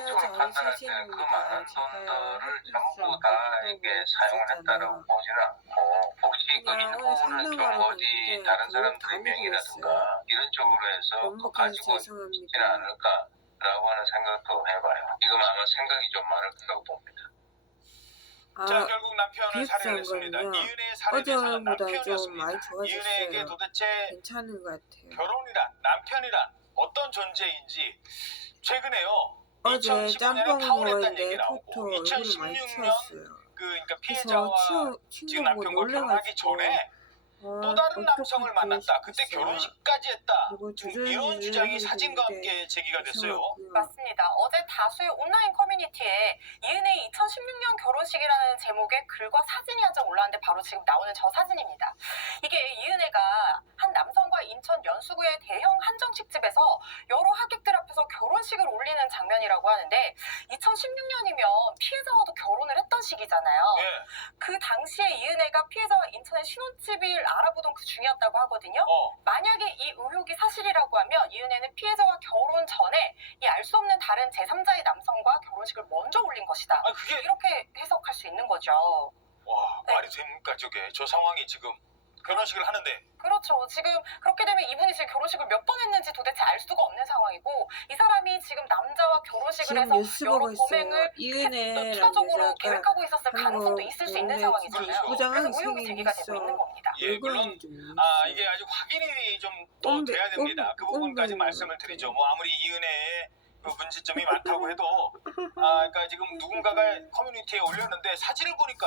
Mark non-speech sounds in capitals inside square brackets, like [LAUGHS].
않은 판단할 때는 그 사실입니다. 많은 제가 돈들을 전부 다좀 이게 보고 사용을 했다라고 있었잖아요. 보지는 않고 혹시 그 일부분은 좀 어디 다른 사람들의 다 명의라든가 이런 쪽으로 해서 그 가지고 있지는 죄송합니다. 않을까라고 하는 생각도 해봐요. 지금 아마 생각이 좀 많을 거라고 봅니다. 자 아, 결국 남편을 기획사인 살해를 했습니다. 거는요. 이은혜의 살해 대상은 어제보다 좀 남편이었습니다. 좋아졌어요. 도대체 괜찮은 것 같아요. 결혼이란 남편이란 어떤 존재인지 최근에요. 어제 2015년에 짬뽕 파혼했다는 얘기 먹었는데 나오고 토토 얼굴이 많이 2016년 튀었어요. 그 그러니까 그래서 피해자와 치우, 지금 친구 보고 남편과 결혼하기 놀래가지고 전에 어, 또 다른 남성을 만났다. 그때. 결혼식까지 했다. 그리고 주저리 이런 주장이 사진과 함께 제기가 됐어요. 맞습니다. 어제 다수의 온라인 커뮤니티에 이은혜의 2016년 결혼식이라는 제목의 글과 사진이 한 장 올라왔는데 바로 지금 나오는 저 사진입니다. 이게 이은혜가 한 남성과 인천 연수구의 대형 한정식 집에서 여러 하객들 앞에서 결혼식을 올리는 장면이라고 하는데 2016년이면 피해자와도 결혼을 했던 시기잖아요. 예. 그 당시에 이은혜가 피해자와 인천에 신혼집을 알아보던 그 중이었다고 하거든요. 어. 만약에 이 의혹이 사실이라고 하면 이은혜는 피해자와 결혼 전에 이 알 수 없는 다른 제3자의 남성과 결혼식을 먼저 올린 것이다. 아 그게 이렇게 해석할 수 있는 거죠. 와 네. 말이 됩니까 저게 저 상황이 지금 결혼식을 하는데 그렇죠. 지금 그렇게 되면 이분이 지금 결혼식을 몇 번 했는지 도대체 알 수가 없는 상황이고 이 사람이 지금 남자와 결혼식을 지금 해서 뉴스 여러 보고 있어요. 범행을 이은혜라는 추가적으로 여자가 계획하고 있었을 한국 가능성도 있을 수 있는 국내 상황이잖아요. 그렇죠. 부장한 그래서 의혹이 제기가 되고. 있는 겁니다. 예 물론 아. 이게 아직 확인이 좀더 꼼be- 돼야 됩니다. 꼼- 그 부분까지 꼼be- 말씀을 드리죠. 뭐 아무리 이은혜의 그 문제점이 [LAUGHS] 많다고 해도 아 그러니까 지금 누군가가 커뮤니티에 올렸는데 사진을 보니까